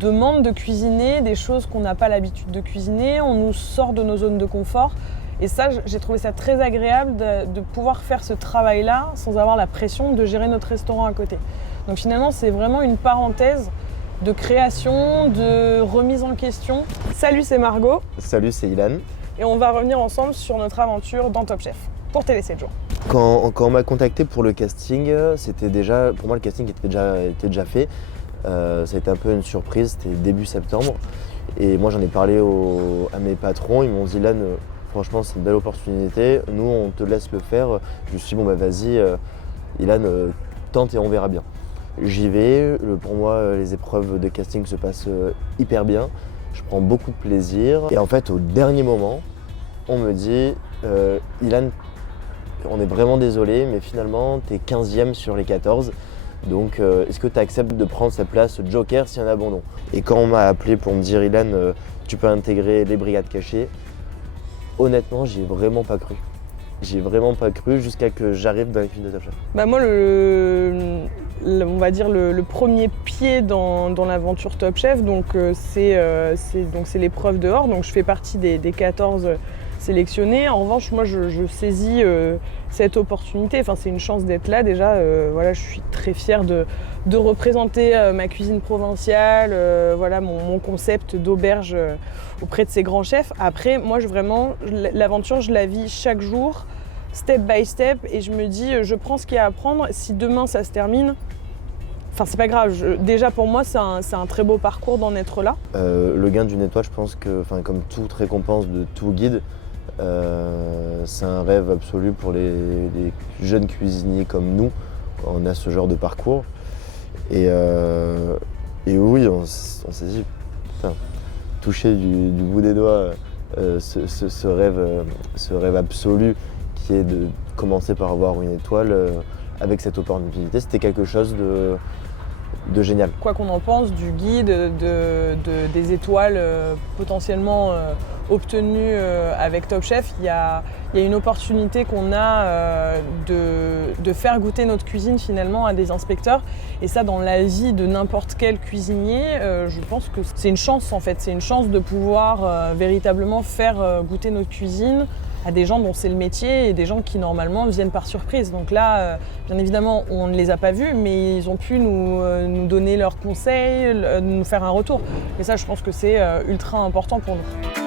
demande de cuisiner des choses qu'on n'a pas l'habitude de cuisiner, on nous sort de nos zones de confort. Et ça, j'ai trouvé ça très agréable de pouvoir faire ce travail-là sans avoir la pression de gérer notre restaurant à côté. Donc finalement, c'est vraiment une parenthèse de création, de remise en question. Salut, c'est Margot. Salut, c'est Ilan. Et on va revenir ensemble sur notre aventure dans Top Chef pour Télé 7 jours. Quand on m'a contacté pour le casting, pour moi le casting était déjà fait. Ça a été un peu une surprise, c'était début septembre. Et moi j'en ai parlé à mes patrons, ils m'ont dit Ilan, franchement c'est une belle opportunité, nous on te laisse le faire. Je me suis dit bon bah vas-y Ilan, tente et on verra bien. J'y vais, pour moi les épreuves de casting se passent hyper bien, je prends beaucoup de plaisir. Et en fait au dernier moment, on me dit Ilan, on est vraiment désolé mais finalement t'es 15e sur les 14. Donc est-ce que tu acceptes de prendre sa place joker s'il y a un abandon? Et quand on m'a appelé pour me dire Ilan, tu peux intégrer les brigades cachées, honnêtement j'y ai vraiment pas cru. J'ai vraiment pas cru jusqu'à que j'arrive dans les cuisines de Top Chef. Bah moi, on va dire le premier pied dans l'aventure Top Chef, donc c'est l'épreuve dehors. Donc je fais partie des 14 sélectionnés. En revanche, moi je saisis cette opportunité. Enfin, c'est une chance d'être là déjà. Voilà, je suis très fière de représenter ma cuisine provinciale, voilà mon concept d'auberge auprès de ces grands chefs. Après, moi l'aventure, je la vis chaque jour, step by step, et je me dis, je prends ce qu'il y a à prendre. Si demain ça se termine, enfin c'est pas grave. Déjà pour moi, c'est un très beau parcours d'en être là. Le gain d'une étoile, je pense que, comme toute récompense de tout guide, c'est un rêve absolu pour les jeunes cuisiniers comme nous. On a ce genre de parcours. Et oui, on s'est dit, putain, toucher du bout des doigts ce rêve absolu qui est de commencer par avoir une étoile avec cette opportunité, c'était quelque chose de génial. Quoi qu'on en pense du guide, des étoiles potentiellement obtenues avec Top Chef, il y a une opportunité qu'on a de faire goûter notre cuisine finalement à des inspecteurs. Et ça, dans la vie de n'importe quel cuisinier, je pense que c'est une chance en fait. C'est une chance de pouvoir véritablement faire goûter notre cuisine à des gens dont c'est le métier et des gens qui normalement viennent par surprise. Donc là, bien évidemment, on ne les a pas vus, mais ils ont pu nous donner leurs conseils, nous faire un retour. Et ça, je pense que c'est ultra important pour nous.